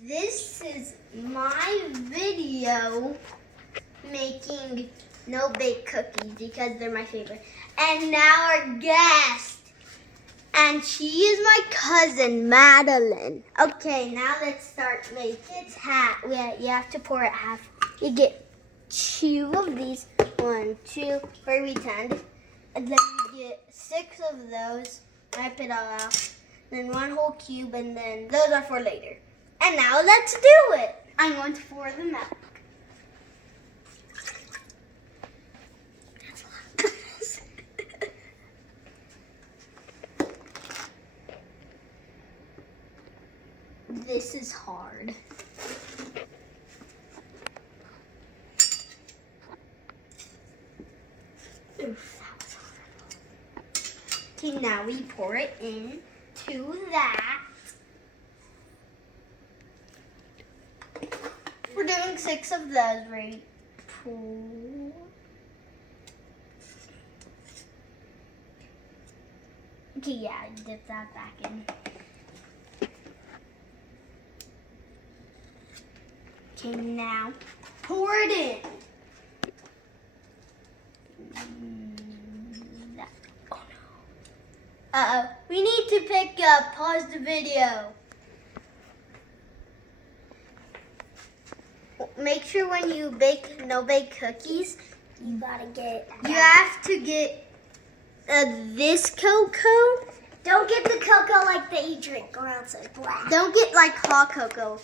This is my video making no-bake cookies because they're my favorite. And now our guest. And she is my cousin, Madeline. Okay, now let's start making. It's half. You have to pour it half. You get 2 of these. 1, 2, for every 10. And then you get 6 of those. Wipe it all out. Then 1 whole cube, and then those are for later. And now let's do it. I'm going to pour the milk. That's a lot. This is hard. Oof, that was horrible. Okay, now we pour it into that. We're doing 6 of those, right? Pour. Okay, yeah, dip that back in. Okay, now pour it in. Oh no. Uh-oh. We need to pick up. Pause the video. Make sure when you bake no-bake cookies, you have to get this cocoa. Don't get the cocoa like that you drink, or else it's black. Don't get like hot cocoa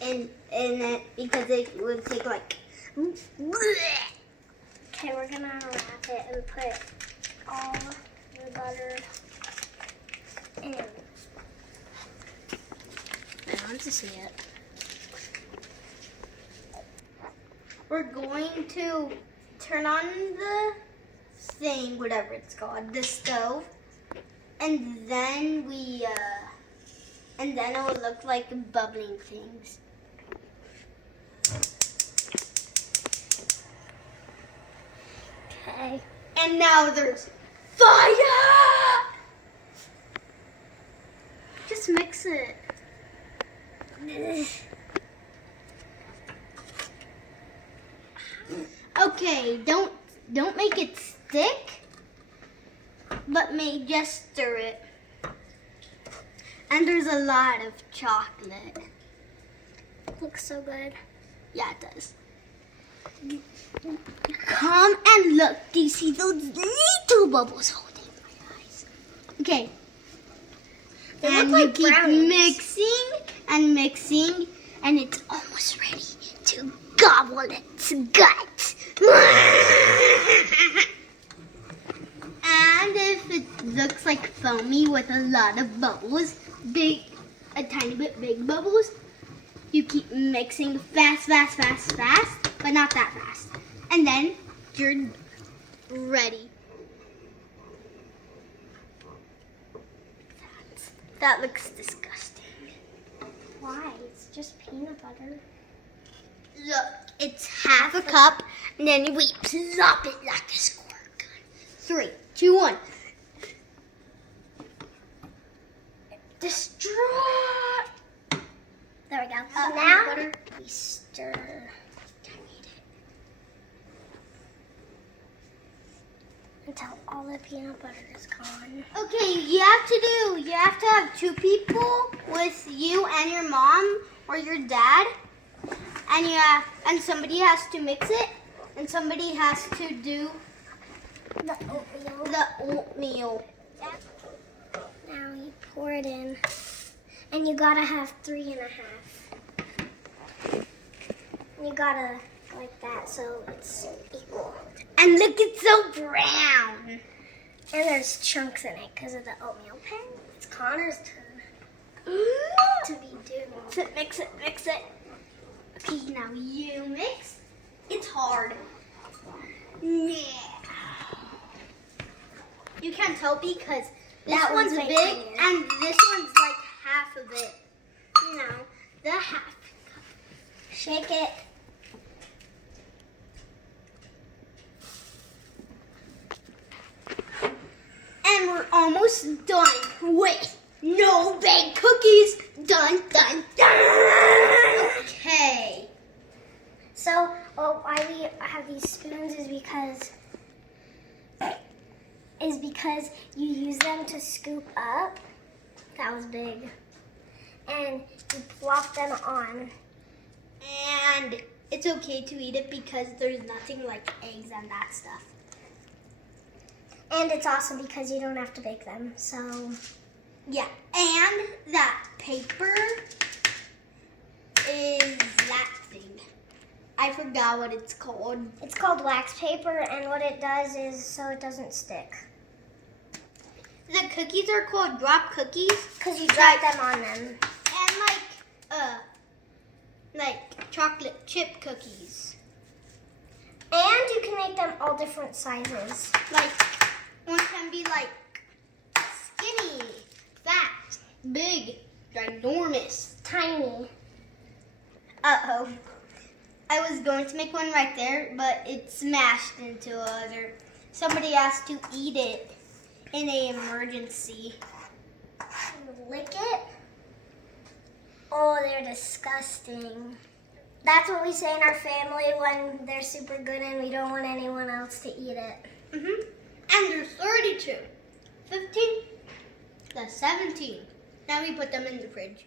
in it because it would take like. Okay, we're gonna wrap it and put all the butter in. I want to see it. We're going to turn on the thing, whatever it's called, the stove, and then and then it will look like bubbling things. Okay. And now there's fire! Just mix it. Okay, don't make it stick, but just stir it. And there's a lot of chocolate. Looks so good. Yeah, it does. Come and look. Do you see those little bubbles holding my eyes? Okay. They And look you like keep brownies. mixing, and it's almost ready to gobble its guts. And if it looks like foamy with a lot of bubbles, a tiny bit big bubbles, you keep mixing fast, but not that fast. And then you're ready. That looks disgusting. Why? It's just peanut butter. Look, it's half a cup, and then we plop it like a squirt gun. 3, 2, 1. Destroy! There we go. Now Butter. We stir. Until all the peanut butter is gone. Okay, you have to have 2 people with you and your mom or your dad. And somebody has to mix it, and somebody has to do The oatmeal. the oatmeal. Now you pour it in. And you gotta have 3 1/2. You gotta like that so it's equal. And look, it's so brown. And there's chunks in it because of the oatmeal. Okay, it's Connor's turn to be doing. Mix it. Okay, now you mix. It's hard. Yeah. You can't tell because this That one's one's big big. and this one's like half of it. No, The half. shake it. And we're almost done. Wait. No bake cookies. Dun, dun, dun. Okay. So, why we have these spoons is because you use them to scoop up. That was big. And you plop them on. And it's okay to eat it because there's nothing like eggs and that stuff. And it's awesome because you don't have to bake them. So, yeah. And that paper is that thing. I forgot what it's called. it's called wax paper, and what it does is so it doesn't stick. The cookies are called drop cookies. Because you dry them on them. And like chocolate chip cookies. And you can make them all different sizes. Like one can be like skinny, fat, big, ginormous, Tiny. Uh-oh. I was going to make one right there, but it smashed into other. Somebody asked to eat it in an emergency. Lick it? Oh, they're disgusting. That's what we say in our family when they're super good and we don't want anyone else to eat it. And there's 32. 15? That's 17. Now we put them in the fridge.